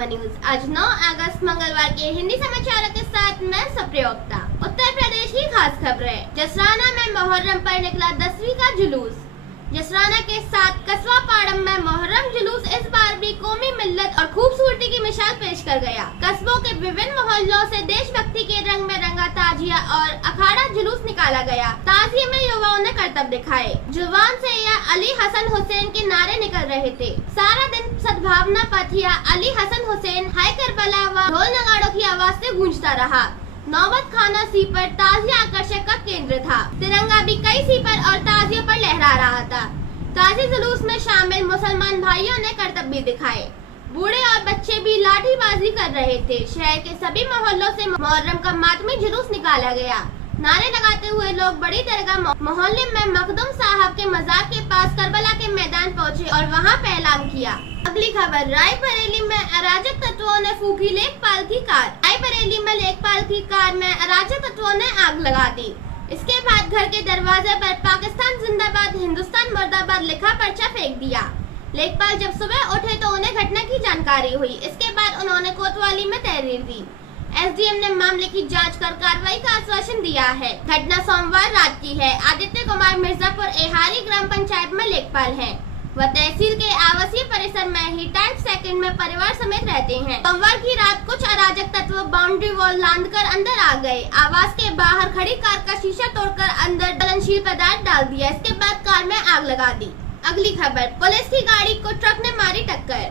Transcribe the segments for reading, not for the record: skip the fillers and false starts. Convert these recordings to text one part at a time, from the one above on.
One news. आज 9 अगस्त मंगलवार के हिंदी समाचारों के साथ मैं सुप्रयोक्ता। उत्तर प्रदेश की खास खबरें। जसराना में मुहर्रम पर निकला 10वीं का जुलूस। जसराना के साथ कस्बा पाड़म में मुहर्रम जुलूस इस बार भी कौमी मिल्लत और खूबसूरती की मिसाल पेश कर गया। कस्बों के विभिन्न मोहल्लों से देशभक्ति के रंग में रंगा ताजिया और अखाड़ा जुलूस निकाला गया। ताजिए में युवाओं ने करतब दिखाए। जुबान से या अली हसन हुसैन के नारे निकल रहे थे। सारा दिन सद्भावना पथिया अली हसन हुसैन हाय करबला व ढोल नगाड़ों की आवाज से गूंजता रहा। नौबत खाना सी पर ताजिया आकर्षक का केंद्र था। तिरंगा भी कई सी पर और ताजियों पर लहरा रहा था। ताजी जुलूस में शामिल मुसलमान भाइयों ने करतब भी दिखाए। बूढ़े और बच्चे भी लाठीबाजी कर रहे थे। शहर के सभी मोहल्लों से मुहर्रम का मातमी जुलूस निकाला गया। नारे लगाते हुए लोग बड़ी दरगाह मोहल्ले में मखदूम साहब के मजार के पास करबला के मैदान पहुँचे और वहाँ पैलान किया। अगली खबर। रायबरेली में अराजक तत्वों ने फूकी लेखपाल की कार। रायबरेली में लेखपाल की कार में अराजक तत्वों ने आग लगा दी। इसके बाद घर के दरवाजे पर पाकिस्तान जिंदाबाद हिंदुस्तान मुर्दाबाद लिखा पर्चा फेंक दिया। लेखपाल जब सुबह उठे तो उन्हें घटना की जानकारी हुई। इसके बाद उन्होंने कोतवाली में तहरीर दी। एसडीएम ने मामले की जांच कर कार्रवाई का आश्वासन दिया है। घटना सोमवार रात की है। आदित्य कुमार मिर्जापुर एहारी ग्राम पंचायत में लेखपाल हैं। वह तहसील के आवासीय परिसर में ही टाइप सेकंड में परिवार समेत रहते हैं। सोमवार की रात कुछ अराजक तत्व बाउंड्री वॉल लांघकर अंदर आ गए। आवास के बाहर खड़ी कार का शीशा तोड़कर अंदर ज्वलनशील पदार्थ डाल दिया। इसके बाद कार में आग लगा दी। अगली खबर। पुलिस की गाड़ी को ट्रक ने मारी टक्कर।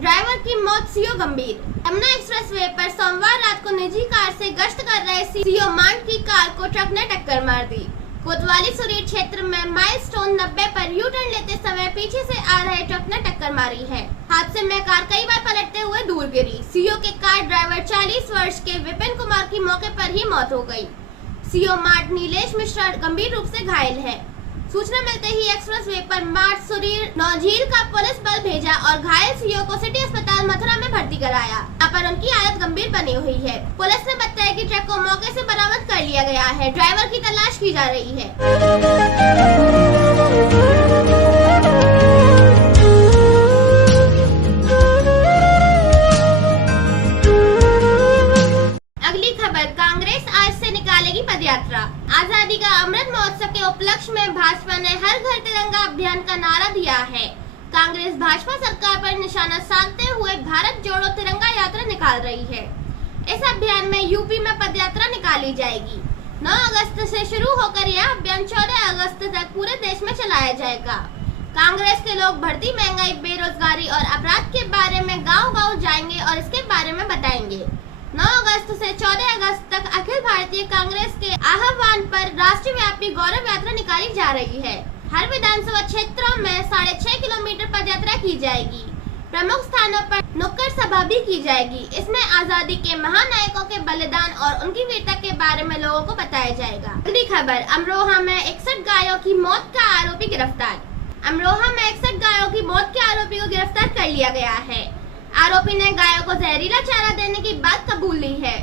ड्राइवर की मौत, सीओ गंभीर। यमुना एक्सप्रेसवे पर सोमवार रात को निजी कार से गश्त कर रहे सीओ मांड की कार को ट्रक ने टक्कर मार दी। कोतवाली सुरीर क्षेत्र में माइलस्टोन 90 पर यू टर्न लेते समय पीछे से आ रहे ट्रक ने टक्कर मारी है। हादसे में कार कई बार पलटते हुए दूर गिरी। सीओ के कार ड्राइवर 40 वर्ष के विपिन कुमार की मौके पर ही मौत हो गई। सीओ मार्ट नीलेश मिश्रा गंभीर रूप से घायल है। सूचना मिलते ही एक्सप्रेसवे पर मार्ट सुरीर नौझील का पुलिस बल भेजा और घायल सीओ को सिटी अस्पताल मथुरा में भर्ती कराया। यहाँ पर उनकी हालत गंभीर बनी हुई है। पुलिस ने बताया कि ट्रक को मौके से बरामद कर लिया गया है। ड्राइवर की तलाश की जा रही है। अगली खबर। कांग्रेस आज से निकालेगी पदयात्रा। आजादी का अमृत महोत्सव के उपलक्ष्य में भाजपा ने हर घर तिरंगा अभियान का नारा दिया है। कांग्रेस भाजपा सरकार पर निशाना साधते हुए भारत जोड़ो तिरंगा यात्रा निकाल रही है। इस अभियान में यूपी में पदयात्रा निकाली जाएगी। 9 अगस्त से शुरू होकर यह अभियान 14 अगस्त तक पूरे देश में चलाया जाएगा। कांग्रेस के लोग बढ़ती महंगाई, बेरोजगारी और अपराध के बारे में गाँव-गाँव जाएंगे और इसके बारे में बताएंगे। 9 अगस्त से 14 अगस्त तक अखिल भारतीय कांग्रेस के आह्वान पर राष्ट्रव्यापी गौरव यात्रा निकाली जा रही है। हर विधानसभा क्षेत्रों में 6.5 किलोमीटर पदयात्रा की जाएगी। प्रमुख स्थानों पर नुक्कड़ सभा भी की जाएगी। इसमें आजादी के महानायकों के बलिदान और उनकी वीरता के बारे में लोगों को बताया जाएगा। अगली खबर। अमरोहा में 61 गायों की मौत का आरोपी गिरफ्तार। अमरोहा में 61 गायों की मौत के आरोपी को गिरफ्तार कर लिया गया है। आरोपी ने गायों को जहरीला चारा देने की बात कबूल ली है।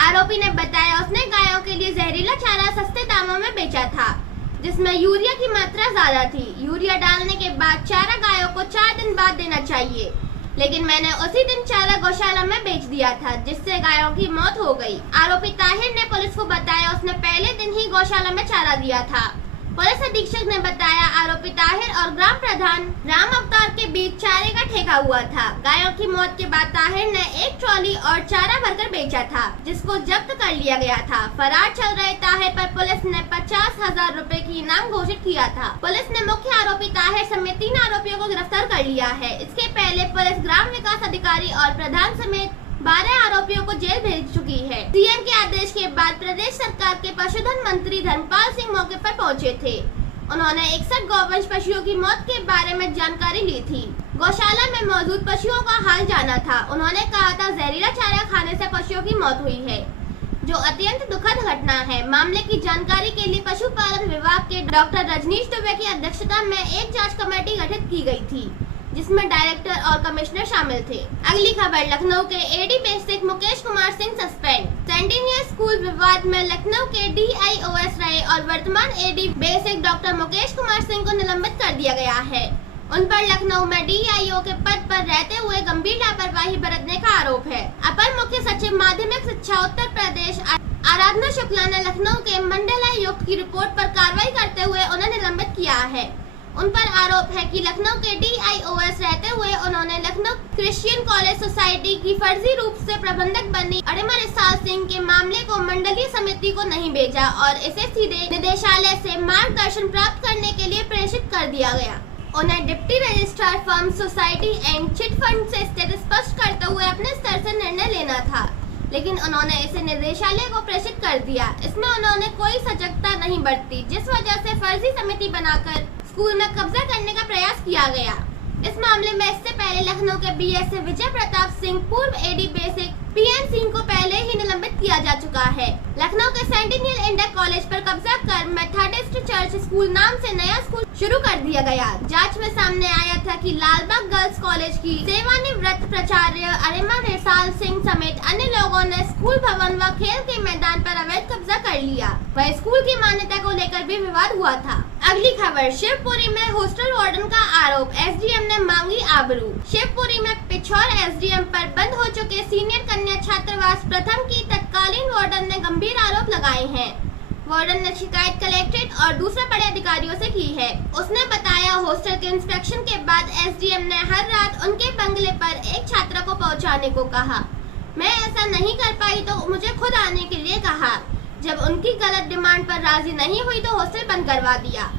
आरोपी ने बताया उसने गायों के लिए जहरीला चारा सस्ते दामों में बेचा था, जिसमें यूरिया की मात्रा ज्यादा थी। यूरिया डालने के बाद चारा गायों को 4 दिन बाद देना चाहिए, लेकिन मैंने उसी दिन चारा गौशाला में बेच दिया था, जिससे गायों की मौत हो गई। आरोपी ताहिर ने पुलिस को बताया उसने पहले दिन ही गौशाला में चारा दिया था। पुलिस अधीक्षक ने बताया आरोपी ताहिर और ग्राम प्रधान राम अवतार के बीच चारे का ठेका हुआ था। गायों की मौत के बाद ताहिर ने एक ट्रॉली और चारा भरकर बेचा था, जिसको जब्त कर लिया गया था। फरार चल रहे ताहिर पर पुलिस ने 50,000 रुपए की इनाम घोषित किया था। पुलिस ने मुख्य आरोपी ताहिर समेत 3 आरोपियों को गिरफ्तार कर लिया है। इसके पहले पुलिस ग्राम विकास अधिकारी और प्रधान समेत 12 आरोपियों को जेल भेज चुकी है। सीएम के आदेश के बाद प्रदेश सरकार के पशुधन मंत्री धर्मपाल सिंह मौके पर पहुंचे थे। उन्होंने 61 गौवंश पशुओं की मौत के बारे में जानकारी ली थी। गौशाला में मौजूद पशुओं का हाल जाना था। उन्होंने कहा था जहरीला चारा खाने से पशुओं की मौत हुई है, जो अत्यंत दुखद घटना है। मामले की जानकारी के लिए पशुपालन विभाग के डॉक्टर रजनीश दुबे की अध्यक्षता में एक जाँच कमेटी गठित की गयी थी, जिसमें डायरेक्टर और कमिश्नर शामिल थे। अगली खबर। लखनऊ के AD basic Mukesh Kumar Singh suspend. Centennial school विवाद में लखनऊ के DIOS रहे और वर्तमान AD basic doctor Mukesh Kumar Singh को निलंबित कर दिया गया है। उन पर लखनऊ में DIO के पद पर रहते हुए गंभीर लापरवाही बरतने का आरोप है। अपर मुख्य सचिव माध्यमिक शिक्षा उत्तर प्रदेश आराधना शुक्ला ने लखनऊ के मंडलायुक्त की रिपोर्ट पर कार्रवाई करते हुए उन्हें निलंबित किया है। उन पर आरोप है कि लखनऊ के DIOS रहते हुए उन्होंने लखनऊ क्रिश्चियन कॉलेज सोसाइटी की फर्जी रूप से प्रबंधक बनी अरिमा निसाल सिंह के मामले को मंडलीय समिति को नहीं भेजा और इसे सीधे निदेशालय से मार्गदर्शन प्राप्त करने के लिए प्रेषित कर दिया गया। उन्हें deputy registrar firm society and chit fund से स्थिति स्पष्ट करते हुए अपने स्तर से निर्णय लेना था, लेकिन उन्होंने इसे निदेशालय को प्रेषित कर दिया। इसमें उन्होंने कोई सजगता नहीं बरती, जिस वजह से फर्जी समिति बनाकर स्कूल में कब्जा करने का प्रयास किया गया। इस मामले में इससे पहले लखनऊ के BSA विजय प्रताप सिंह, पूर्व AD बेसिक PM सिंह को पहले ही निलंबित किया जा चुका है। लखनऊ के सेंटिनियल इंडिया कॉलेज पर कब्जा कर मेथोडिस्ट चर्च स्कूल नाम से नया स्कूल शुरू कर दिया गया। जांच में सामने आया था कि लालबाग गर्ल्स कॉलेज की सेवानिवृत्त प्राचार्य अरिमा निसाल सिंह समेत अन्य लोगों ने स्कूल भवन व खेल के मैदान पर अवैध कब्जा कर लिया। वह स्कूल की मान्यता को लेकर भी विवाद हुआ था। अगली खबर, शिवपुरी में हॉस्टल वार्डन का आरोप, SDM ने मांगी आबरू। शिवपुरी में पिछौर SDM पर बंद हो चुके सीनियर कन्या छात्रावास प्रथम की तत्कालीन वार्डन ने गंभीर आरोप लगाए हैं। वार्डन ने शिकायत कलेक्ट्रेट और दूसरे बड़े अधिकारियों से की है। उसने बताया, हॉस्टल के इंस्पेक्शन के बाद SDM ने हर रात उनके बंगले पर एक छात्रा को पहुंचाने को कहा। मैं ऐसा नहीं कर पाई तो मुझे खुद आने के लिए कहा। जब उनकी गलत डिमांड पर राजी नहीं हुई तो हॉस्टल बंद करवा दिया।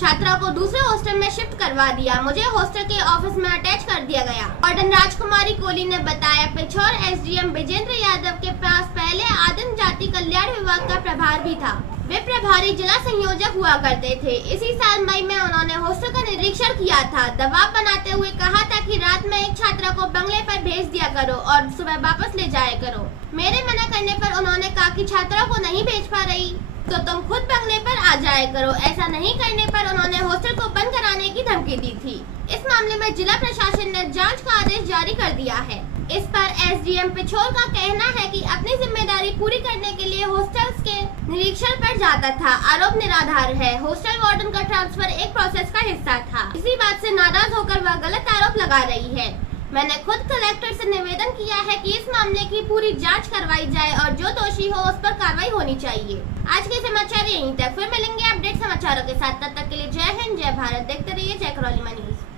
छात्रा को दूसरे हॉस्टल में शिफ्ट करवा दिया। मुझे हॉस्टल के ऑफिस में अटैच कर दिया गया। वार्डन राजकुमारी कोहली ने बताया, पिछौर SDM विजेंद्र यादव के पास पहले आदिम जाति कल्याण विभाग का प्रभार भी था। वे प्रभारी जिला संयोजक हुआ करते थे। इसी साल मई में उन्होंने हॉस्टल का निरीक्षण किया था। दबाव बनाते हुए कहा था कि रात में एक छात्रा को बंगले पर भेज दिया करो और सुबह वापस ले जाया करो। मेरे मना करने पर उन्होंने कहा कि छात्रा को नहीं भेज पा रही तो तुम खुद बंगले पर आ जाया करो। ऐसा नहीं करने पर उन्होंने हॉस्टल को बंद कराने की धमकी दी थी। इस मामले में जिला प्रशासन ने जांच का आदेश जारी कर दिया है। इस पर SDM पिछौर का कहना है कि अपनी जिम्मेदारी पूरी करने के लिए हॉस्टल्स के निरीक्षण पर जाता था। आरोप निराधार है। हॉस्टल वार्डन का ट्रांसफर एक प्रोसेस का हिस्सा था। इसी बात से नाराज होकर वह गलत आरोप लगा रही है। मैंने खुद कलेक्टर से निवेदन किया है कि इस मामले की पूरी जांच करवाई जाए और जो दोषी हो उस पर कार्रवाई होनी चाहिए। आज के समाचार यहीं तक, फिर मिलेंगे अपडेट समाचारों के साथ। तब तक के लिए जय हिंद, जय भारत। देखते रहिए जय करौली न्यूज़।